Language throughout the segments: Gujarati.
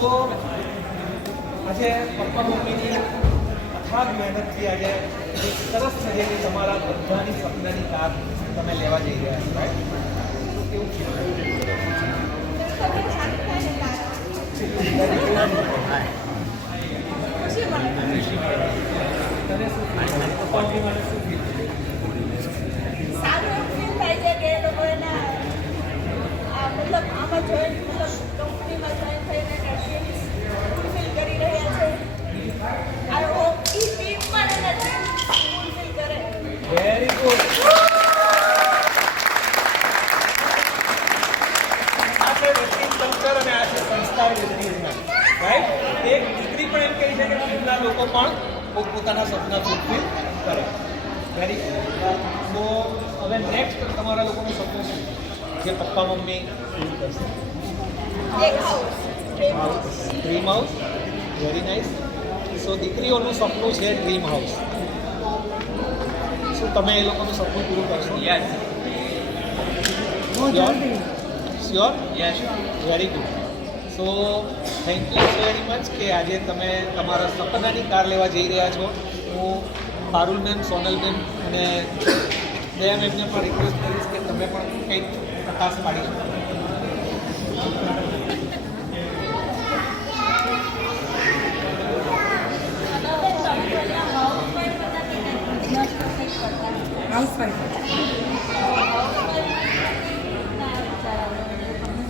સો આજે પપ્પા મમ્મીની અથાગ મહેનતથી આજે એક સરસ મજાની તમારા બધાની સપનાની કાર તમે લેવા જઈ રહ્યા છો, રાઈટ? કેવું છે? સારું ફીલ થાય છે કે એ લોકો એના મતલબ આમાં જોઈન મતલબ કંપનીમાં જોઈન થઈને ફૂલફિલ કરી રહ્યા છે. આઈ હોપ ઈ ટીમ પણ એને ફૂલફિલ કરે. Very good. આ છે વર્કિંગ કલ્ચર અને આ છે સંસ્કાર બિઝનેસમેન, રાઈટ? એક દીકરી પણ એમ કહી છે કે ટીમના લોકો પણ પોતપોતાના સપના ફૂલફિલ કરે. Very good. સો હવે નેક્સ્ટ તમારા લોકોનું સપનું શું જે પપ્પા મમ્મી પૂરું કરશે? એક house, dream house. Very nice. So દીકરીઓનું સપનું છે ડ્રીમ હાઉસ. શું તમે એ લોકોનું સપનું પૂરું કરશો? Yes. Sure? Yes. Very good. So thank you so very much કે આજે તમે તમારા સપનાની કાર લેવા જઈ રહ્યા છો. હું પારુલબેન, સોનલબેન અને દયા મેમને પણ રિક્વેસ્ટ કરીશ કે તમે પણ કંઈક પ્રકાશ પાડી શકો.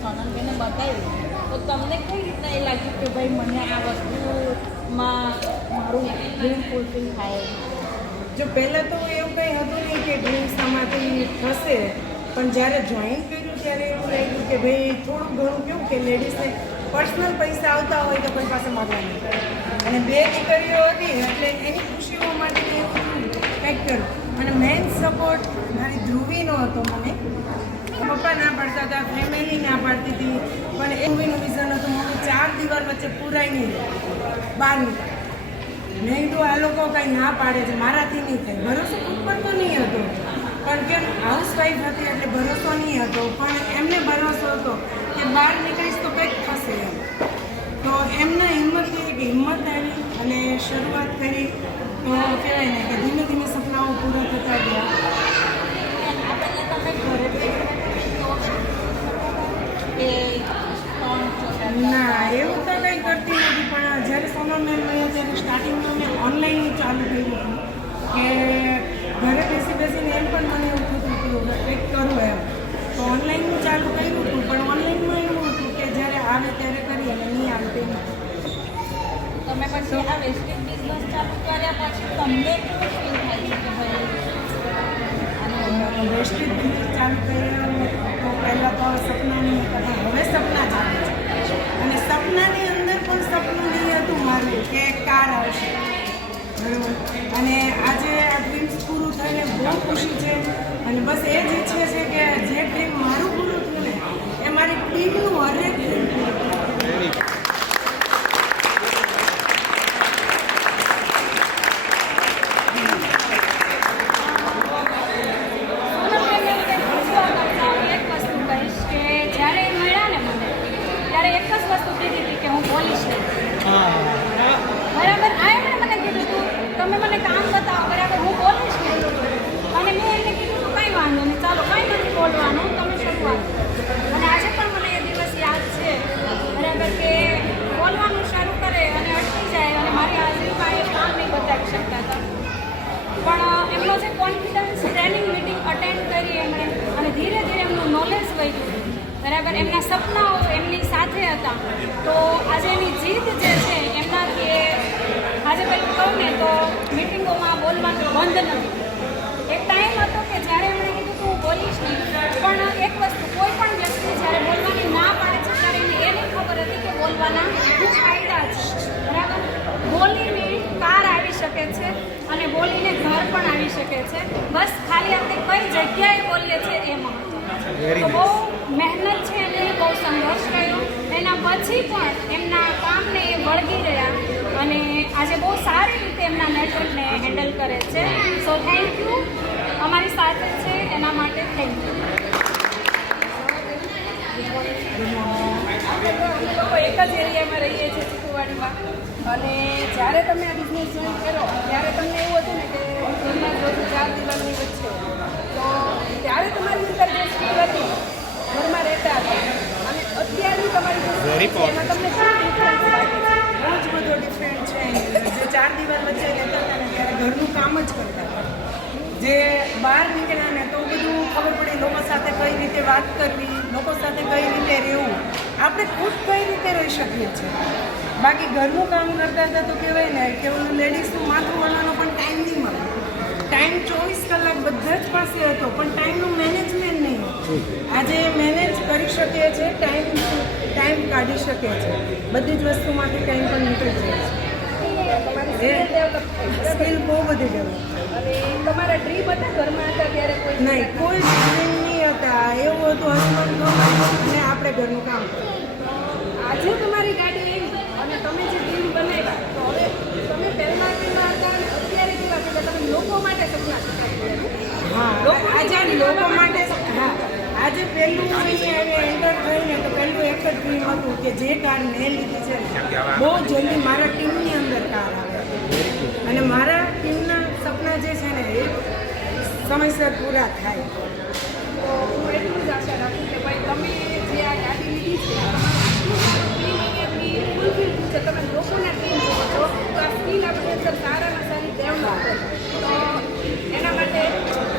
સોનલબેને બતાવ્યું તો તમને કઈ રીતના એ લાગ્યું કે ભાઈ મને આ વસ્તુમાં મારું ડ્રીમ ફૂલફિલ થાય? જો પહેલાં તો એવું કંઈ હતું નહીં કે ડ્રીમ્સ આમાંથી થશે, પણ જ્યારે જોઈન કર્યું ત્યારે એવું લાગ્યું કે ભાઈ થોડું ઘણું કેવું કે લેડીઝને પર્સનલ પૈસા આવતા હોય તો કોઈ પાસે માગવા નહીં, અને બે દીકરીઓ હતી એટલે એની ખુશીઓ માટે એવું કંઈક કર્યું. અને મેઇન સપોર્ટ મારી ધ્રુવીનો હતો. મને પપ્પા ના પાડતા હતા, ફેમિલી ના પાડતી હતી, પણ એ ધ્રુવીનું વિઝન હતું મમ્મી 4 દિવાલ વચ્ચે પૂરાય નહીં બહાર નીકળે. મેં કીધું આ લોકો કંઈ ના પાડે છે, મારાથી નહીં થાય. ભરોસો ઉપર તો નહીં હતો, પણ કેમ હાઉસવાઈફ હતી એટલે ભરોસો નહીં હતો, પણ એમને ભરોસો હતો કે બહાર નીકળીશ તો કંઈક થશે એમ. તો એમને હિંમત આવી અને શરૂઆત કરી તો કહેવાય ને કે ધીમે ધીમે સપનાઓ પૂરા થતા ગયા. ના એવું તો કંઈ કરતી નથી, પણ જ્યારે સોનલ મેમ મળ્યા ત્યારે સ્ટાર્ટિંગમાં મેં ઓનલાઈન ચાલુ કર્યું હતું કે ઘરે બેસીને એમ પણ મને એવું થતું હતું કંઈક કરું એમ. તો ઓનલાઈનનું ચાલુ કર્યું હતું, પણ ઓનલાઈનમાં એવું હતું કે જ્યારે આવે ત્યારે કરી અને નહીં આવે તે નહીં. તમે પછી આ વેસ્ટેજ બિઝનેસ ચાલુ કર્યા પછી તમને કેવું ફીલ થાય છે કે ભાઈ અને વેસ્ટેજ બિઝનેસ ચાલુ કર્યો તો પહેલાં તો સપનાની હતા, હવે સપના ચાલે છે. અને સપનાની અંદર પણ સપનું નહીં હતું મારું કે કાર આવશે, બરાબર. અને આજે આ ડ્રીમ્સ પૂરું થઈને બહુ ખુશી છે, અને બસ એ જ ઈચ્છે છે કે જે ડ્રીમ મારું પૂરું થયું ને એ મારી ટીમનું હરેક ડ્રીમ પૂરું થયું. બરાબર આ એમણે મને કીધું હતું તમે મને કામ બતાવો, બરાબર હું બોલીશ ને. અને મેં એમને કીધું હતું કંઈ વાંધો નહીં, ચાલો કંઈ નથી બોલવાનું, તમે શરૂઆત. અને આજે પણ મને એ દિવસ યાદ છે, બરાબર, કે બોલવાનું શરૂ કરે અને અટકી જાય અને મારી હાજરીમાં એ કામ નહીં બતાવી શકતા હતા. પણ એમનો જે કોન્ફિડન્સ ટ્રેનિંગ મિટિંગ અટેન્ડ કરી એમણે, અને ધીરે ધીરે એમનું નોલેજ વધ્યું, બરાબર, એમના સપનાઓ એમની સાથે હતા. તો આજે એની જીત જે છે એમનાથી આજે પેલું કહું ને તો મિટિંગોમાં બોલવાનું બંધ નથી. એક ટાઈમ હતો કે જ્યારે એમણે કીધું કે હું બોલીશ નહીં, પણ એક વસ્તુ કોઈ પણ વ્યક્તિ જ્યારે બોલવાની ના પાડે છે ત્યારે એને એ નહીં ખબર હતી કે બોલવાના શું ફાયદા છે, બરાબર. બોલીને કાર આવી શકે છે અને બોલીને ઘર પણ આવી શકે છે, બસ ખાલી આપણે કઈ જગ્યાએ બોલીએ છીએ એમાં. તો બહુ મહેનત છે અને બહુ સંઘર્ષ કર્યો, એના પછી પણ એમના કામને એ વળગી રહ્યા અને આજે બહુ સારી રીતે એમના નેટવર્કને હેન્ડલ કરે છે. સો થેન્ક યુ, અમારી સાથે છે એના માટે થેન્ક યુ. અમે લોકો એક જ એરિયામાં રહીએ છીએ ચીકુવાડીમાં અને જ્યારે તમે આ બિઝનેસ જોઈન કરો ત્યારે તમને એવું હતું ને કે ઘરમાં રોજ 4 દિવાલની વચ્ચે તો ત્યારે તમારી અંદર જે સ્કીલ હતી ઘરમાં રહેતા હતા અને અત્યારની તમારી જે skill છે, એમાં તમને શું ડિફરન્સ લાગે છે? બહુ જ બધો ડિફરન્ટ છે જે 4 દિવાલ વચ્ચે રહેતા હતા ને ત્યારે ઘરનું કામ જ કરતા હતા જે બહાર નીકળ્યા ને તો બધું ખબર પડી લોકો સાથે કઈ રીતે વાત કરવી લોકો સાથે કઈ રીતે રહેવું આપણે ખુદ કઈ રીતે રહી શકીએ છીએ બાકી ઘરનું કામ કરતા હતા તો કહેવાય ને કે ઓલું લેડીઝનું માથું વળવાનો પણ ટાઈમ નહીં મળે ટાઈમ 24 કલાક બધા જ પાસે હતો પણ ટાઈમનું મેનેજમેન્ટ નહીં હતું આજે મેનેજ કરી શકીએ છીએ ટાઈમ કાઢી શકીએ છીએ બધી જ વસ્તુમાંથી ટાઈમ પણ નીકળી જાય છે સ્કિલ બહુ બધી ડેવલપ અને તમારા ડ્રીમ હતા ઘરમાં હતા ત્યારે કોઈ નહીં કોઈ ડ્રીમ નહીં હતા એવું હતું હસબન્ડ અને આપણે ઘરનું કામ કરવું આજે તમારી ગાડી એવી અને તમે જે ડ્રીમ બનાવ્યા તો હવે તમે પહેલાં કેવા હતા અને અત્યારે કેવા છે કે તમે લોકો માટે સપના શીખાવી હા આજે લોકો માટે હા આજે પહેલું અહીંયા એન્ટર થઈને તો પહેલું એક જ ડ્રીમ હતું કે જે કાર મેં લીધી છે ને બહુ જલ્દી મારા ટીમની અંદર કાર આવે અને મારા ટીમના સપના જે છે ને એ સમયસર પૂરા થાય તો હું એટલું જ આશા રાખું કે ભાઈ તમે જે આ ગાડી લીધી છે ફૂલફિલ છે તમે લોકોના ટીમ જોવો છો તો આ સ્કીલ આપણે અંદર સારામાં સારી ડેવલપ તો એના માટે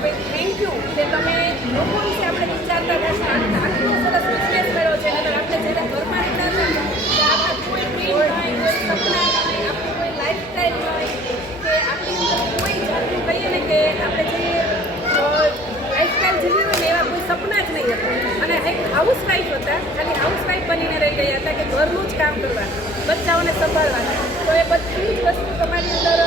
ભાઈ થેન્ક યુ કે તમે લોકો વિશે આપણે વિચારતા હતા આટલો સરસ બિઝનેસ કર્યો છે અને આપણે જ્યારે ઘરમાં રહેતા હતા ને તો આપણે કોઈ ડ્રીમ હોય કોઈ સપના હોય આપણી કોઈ લાઈફસ્ટાઈલ હોય કે આપણી અંદર કોઈ જાતનું કહીએ ને કે આપણે જે લાઈફસ્ટાઈલ જીવી હોય ને એવા કોઈ સપના જ નહીં હતા અને એક હાઉસવાઈફ હતા ખાલી હાઉસવાઈફ બનીને રહી ગયા હતા કે ઘરનું જ કામ કરવાનું બચ્ચાઓને સંભાળવાના તો એ બધી જ વસ્તુ તમારી અંદર